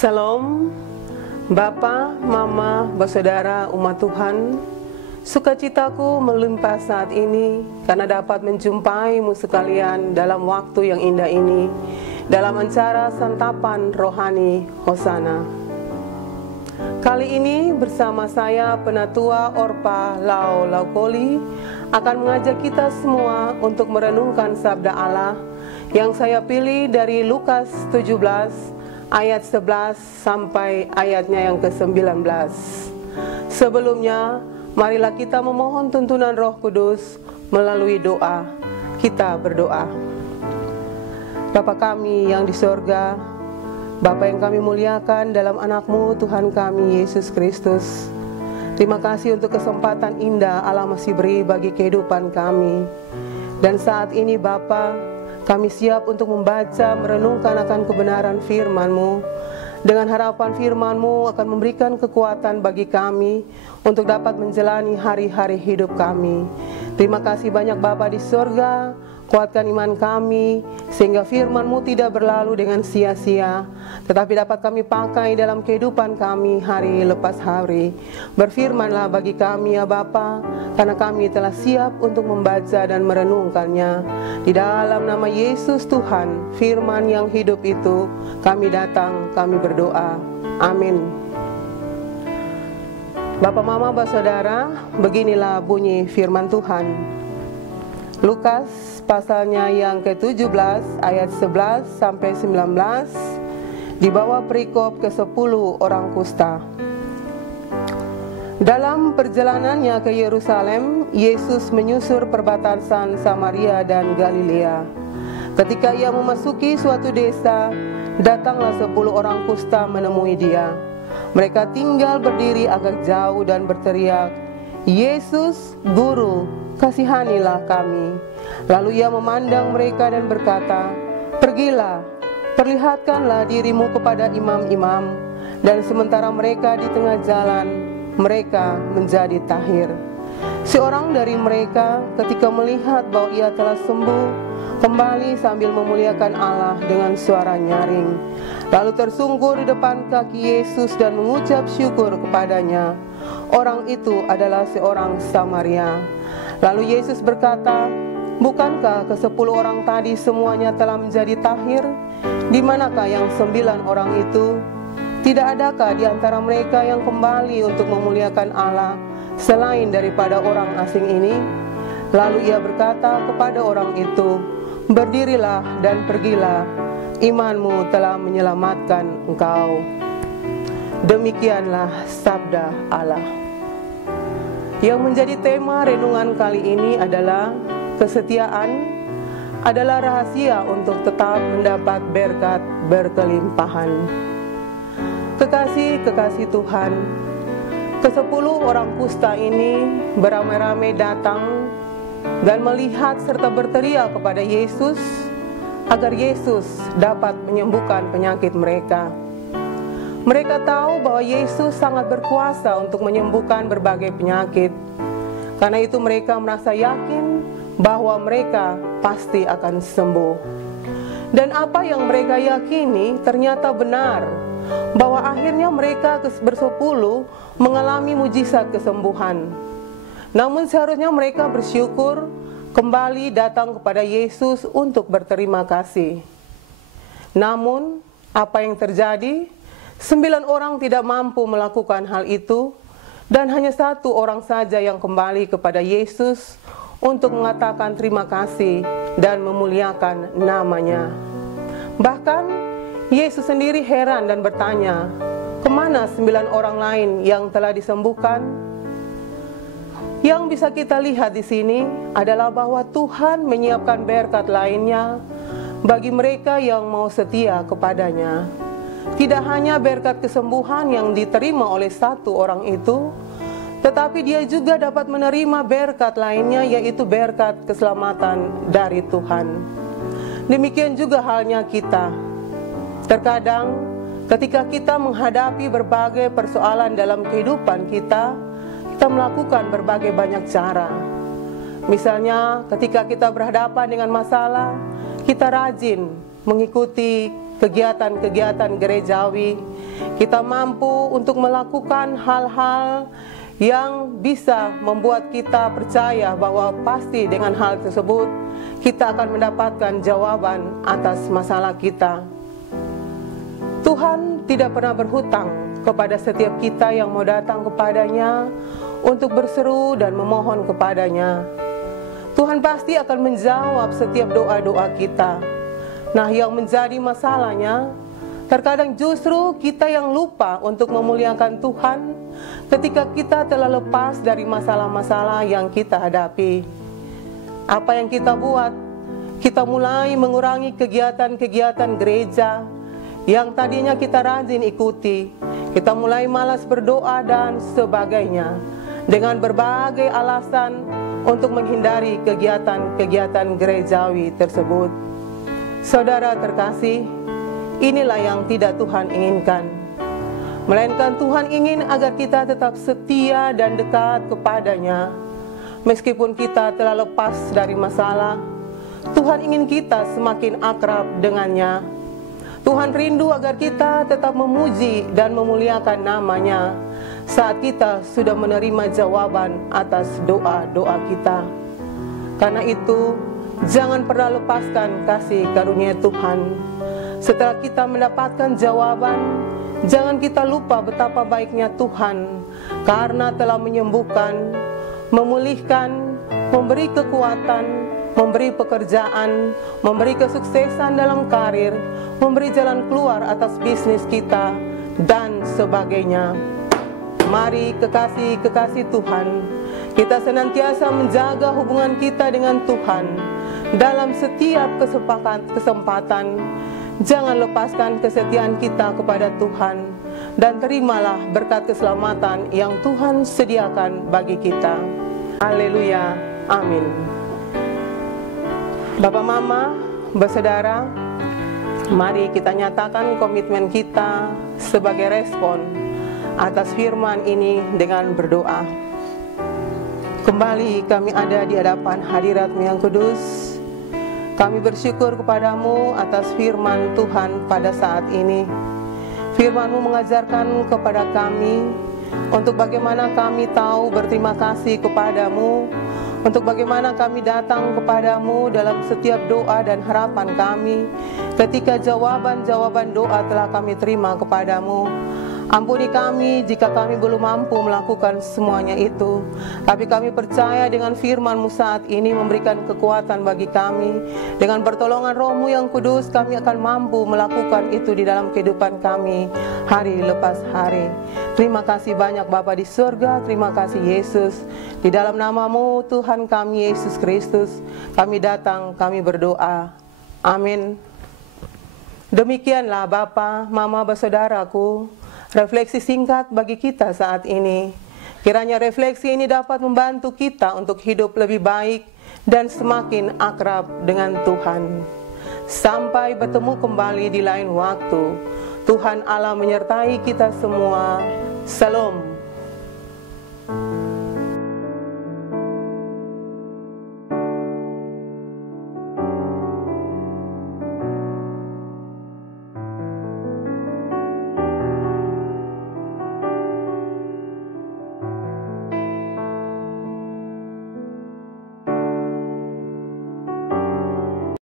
Salam, Bapa, Mama, Saudara, umat Tuhan. Sukacitaku melimpah saat ini karena dapat menjumpaimu sekalian dalam waktu yang indah ini, dalam acara santapan rohani Hosana. Kali ini bersama saya Penatua Orpa Lau Laukoli akan mengajak kita semua untuk merenungkan sabda Allah yang saya pilih dari Lukas 17 ayat 11 sampai ayatnya yang ke-19. Sebelumnya, marilah kita memohon tuntunan Roh Kudus melalui doa. Kita berdoa. Bapa kami yang di sorga, Bapa yang kami muliakan dalam anak-Mu Tuhan kami Yesus Kristus, terima kasih untuk kesempatan indah Allah masih beri bagi kehidupan kami. Dan saat ini Bapa, kami siap untuk membaca, merenungkan akan kebenaran firman-Mu. Dengan harapan firman-Mu akan memberikan kekuatan bagi kami untuk dapat menjalani hari-hari hidup kami. Terima kasih banyak Bapa di surga, kuatkan iman kami, sehingga firman-Mu tidak berlalu dengan sia-sia, tetapi dapat kami pakai dalam kehidupan kami hari lepas hari. Berfirmanlah bagi kami ya Bapa, karena kami telah siap untuk membaca dan merenungkannya. Di dalam nama Yesus Tuhan, firman yang hidup itu, kami datang, kami berdoa. Amin. Bapak, Mama, Saudara, beginilah bunyi firman Tuhan. Lukas pasalnya yang ke-17 ayat 11 sampai 19, di bawah perikop ke-10 orang kusta. Dalam perjalanannya ke Yerusalem, Yesus menyusur perbatasan Samaria dan Galilea. Ketika ia memasuki suatu desa, datanglah 10 orang kusta menemui dia. Mereka tinggal berdiri agak jauh dan berteriak, "Yesus, Guru, kasihanilah kami." Lalu ia memandang mereka dan berkata, "Pergilah, perlihatkanlah dirimu kepada imam-imam." Dan sementara mereka di tengah jalan, mereka menjadi tahir. Seorang dari mereka ketika melihat bahwa ia telah sembuh, kembali sambil memuliakan Allah dengan suara nyaring. Lalu tersungkur di depan kaki Yesus dan mengucap syukur kepadanya. Orang itu adalah seorang Samaria. Lalu Yesus berkata, "Bukankah ke-10 orang tadi semuanya telah menjadi tahir? Di manakah yang 9 orang itu? Tidak adakah di antara mereka yang kembali untuk memuliakan Allah selain daripada orang asing ini?" Lalu ia berkata kepada orang itu, "Berdirilah dan pergilah, imanmu telah menyelamatkan engkau." Demikianlah sabda Allah. Yang menjadi tema renungan kali ini adalah kesetiaan adalah rahasia untuk tetap mendapat berkat berkelimpahan. Kekasih-kekasih Tuhan, ke-10 orang kusta ini beramai-ramai datang dan melihat serta berteriak kepada Yesus agar Yesus dapat menyembuhkan penyakit mereka. Mereka tahu bahwa Yesus sangat berkuasa untuk menyembuhkan berbagai penyakit. Karena itu mereka merasa yakin bahwa mereka pasti akan sembuh. Dan apa yang mereka yakini ternyata benar, bahwa akhirnya mereka bersepuluh mengalami mujizat kesembuhan. Namun seharusnya mereka bersyukur, kembali datang kepada Yesus untuk berterima kasih. Namun apa yang terjadi? 9 orang tidak mampu melakukan hal itu, dan hanya 1 orang saja yang kembali kepada Yesus untuk mengatakan terima kasih dan memuliakan namanya. Bahkan Yesus sendiri heran dan bertanya, "Kemana 9 orang lain yang telah disembuhkan?" Yang bisa kita lihat di sini adalah bahwa Tuhan menyiapkan berkat lainnya bagi mereka yang mau setia kepadanya. Tidak hanya berkat kesembuhan yang diterima oleh 1 orang itu, tetapi dia juga dapat menerima berkat lainnya, yaitu berkat keselamatan dari Tuhan. Demikian juga halnya kita. Terkadang ketika kita menghadapi berbagai persoalan dalam kehidupan kita melakukan berbagai banyak cara. Misalnya ketika kita berhadapan dengan masalah, kita rajin mengikuti kegiatan-kegiatan gerejawi. Kita mampu untuk melakukan hal-hal yang bisa membuat kita percaya bahwa pasti dengan hal tersebut kita akan mendapatkan jawaban atas masalah kita. Tuhan tidak pernah berhutang kepada setiap kita yang mau datang kepadanya untuk berseru dan memohon kepadanya. Tuhan pasti akan menjawab setiap doa-doa kita. Nah, yang menjadi masalahnya, terkadang justru kita yang lupa untuk memuliakan Tuhan ketika kita telah lepas dari masalah-masalah yang kita hadapi. Apa yang kita buat? Kita mulai mengurangi kegiatan-kegiatan gereja yang tadinya kita rajin ikuti. Kita mulai malas berdoa dan sebagainya, dengan berbagai alasan untuk menghindari kegiatan-kegiatan gerejawi tersebut. Saudara terkasih, inilah yang tidak Tuhan inginkan. Melainkan Tuhan ingin agar kita tetap setia dan dekat kepadanya. Meskipun kita telah lepas dari masalah, Tuhan ingin kita semakin akrab dengannya. Tuhan rindu agar kita tetap memuji dan memuliakan namanya saat kita sudah menerima jawaban atas doa-doa kita. Karena itu, jangan pernah lepaskan kasih karunia Tuhan. Setelah kita mendapatkan jawaban, jangan kita lupa betapa baiknya Tuhan, karena telah menyembuhkan, memulihkan, memberi kekuatan, memberi pekerjaan, memberi kesuksesan dalam karir, memberi jalan keluar atas bisnis kita, dan sebagainya. Mari kekasih-kekasih Tuhan, kita senantiasa menjaga hubungan kita dengan Tuhan dalam setiap kesempatan. Jangan lepaskan kesetiaan kita kepada Tuhan, dan terimalah berkat keselamatan yang Tuhan sediakan bagi kita. Haleluya, amin. Bapak, Mama, bersaudara, mari kita nyatakan komitmen kita sebagai respon atas firman ini dengan berdoa. Kembali kami ada di hadapan hadirat-Mu yang kudus. Kami bersyukur kepadamu atas firman Tuhan pada saat ini. Firman-Mu mengajarkan kepada kami untuk bagaimana kami tahu berterima kasih kepadamu, untuk bagaimana kami datang kepadamu dalam setiap doa dan harapan kami ketika jawaban-jawaban doa telah kami terima kepadamu. Ampuni kami jika kami belum mampu melakukan semuanya itu. Tapi kami percaya dengan firman-Mu saat ini memberikan kekuatan bagi kami. Dengan pertolongan Roh-Mu yang kudus, kami akan mampu melakukan itu di dalam kehidupan kami hari lepas hari. Terima kasih banyak Bapa di surga. Terima kasih Yesus. Di dalam nama-Mu Tuhan kami Yesus Kristus, kami datang, kami berdoa. Amin. Demikianlah Bapa, Mama, bersaudaraku, refleksi singkat bagi kita saat ini. Kiranya refleksi ini dapat membantu kita untuk hidup lebih baik dan semakin akrab dengan Tuhan. Sampai bertemu kembali di lain waktu. Tuhan Allah menyertai kita semua. Shalom.